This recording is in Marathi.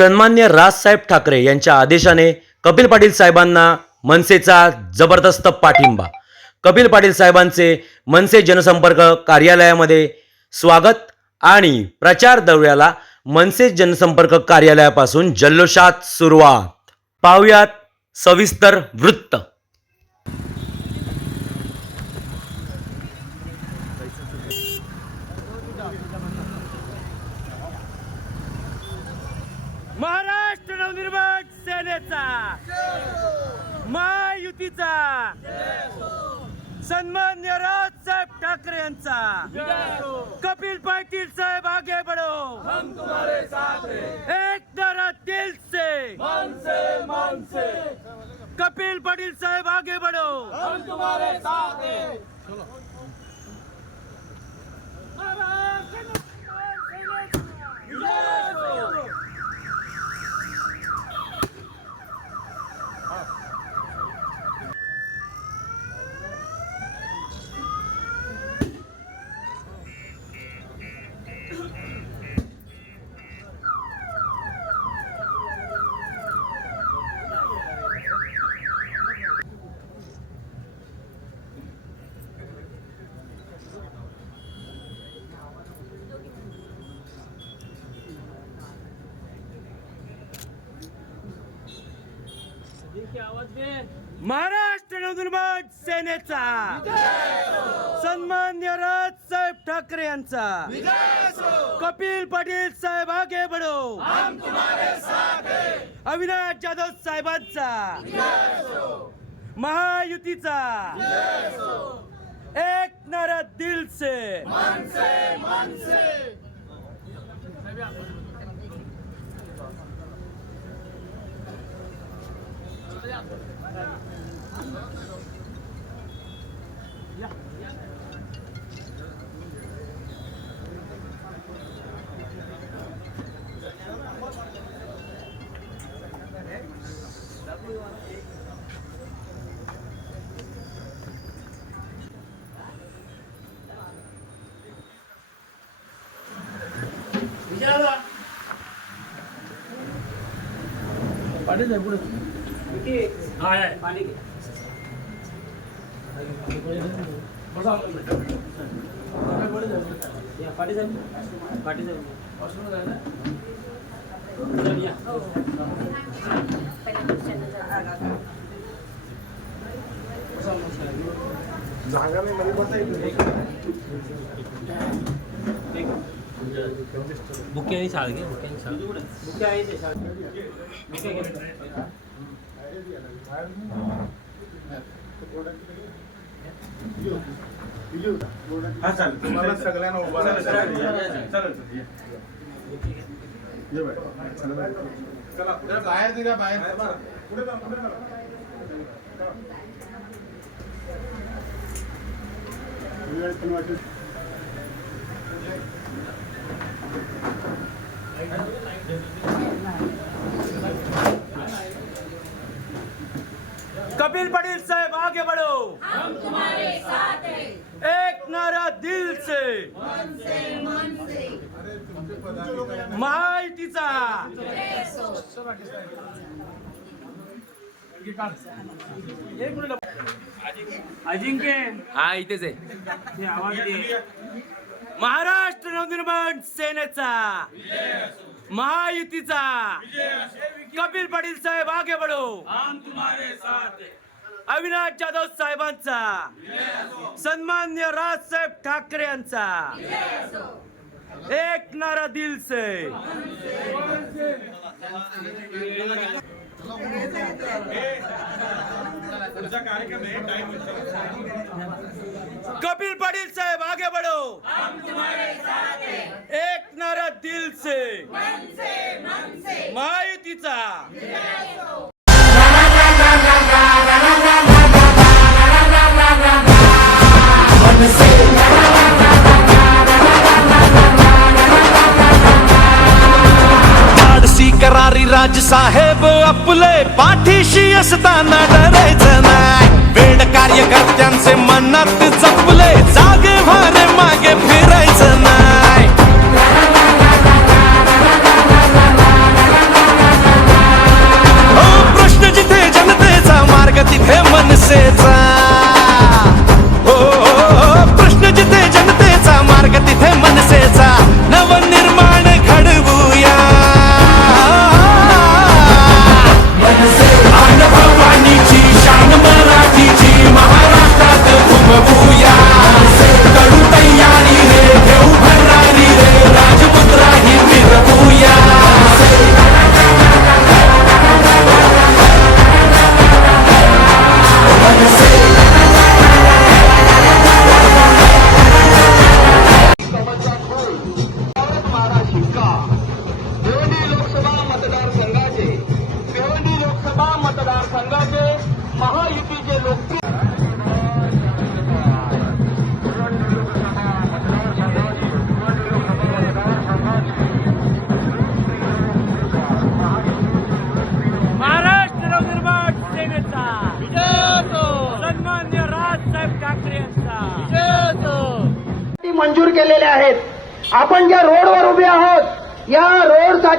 सन्मान्य राजसाहेब ठाकरे यांच्या आदेशाने कपिल पाटील साहेबांना मनसेचा जबरदस्त पाठिंबा. कपिल पाटील साहेबांचे मनसे जनसंपर्क कार्यालयामध्ये स्वागत आणि प्रचार दौऱ्याला मनसे जनसंपर्क कार्यालयापासून जल्लोषात सुरुवात. पाहुयात सविस्तर वृत्त. महाराष्ट्र नवनिर्माण सेनेचा महायुतीचा सन्मान्य राजसाहेब ठाकरे यांचा कपिल पाटील साहेब आगे बढ़ो. हम तुम्हारे साथ एक नारा दिल से मन से मन से कपिल पाटील साहेब आगे बढ़ो. हम तुम्हारे साथ महाराष्ट्र नवनिर्माण सेनेचा. सन्मान्य राजसाहेब ठाकरे यांचा. कपिल पाटील साहेब आगे बढ़ो. अविनाश जाधव साहेबांचा. महायुतीचा. एक नारा दिल से 你进来了吧？把这再过来。बुके आणि शाळ घे बुके आणि शाळ हा चालेल तुम्हाला सगळ्यांना उभा राहायचं आहे. चालेल. सर, या. ये बाय. चला जरा बाहेर निघा बाहेर. पुढे जा, पुढे कपिल पाटील साहेब आगे बढ़ो। हम तुम्हारे साथ हैं एक नारा दिल से। महायुतीचा अजिंक्य। हा इथेच आहे. महाराष्ट्र नवनिर्माण सेनेचा। महायुतीचा. कपिल पाटील साहेब आगे बढ़ो. अविनाश जाधव साहेबांचा. सन्मान्य राजसाहेब ठाकरे यांचा. एक नारा दिल से. कपिल पाटील साहेब आगे बढ़ो एक नारा दिल से महायुतीचा करारी करारी राजसाहेब आपले पाठीशी असताना डरायचं नाही. वेड कार्यकर्त्यांचे मनात जपले जागे भारे मागे फिरायचं नाही. मंजूर केलेले आहेत. आपण ज्या रोडवर उभे आहोत या रोडसाठी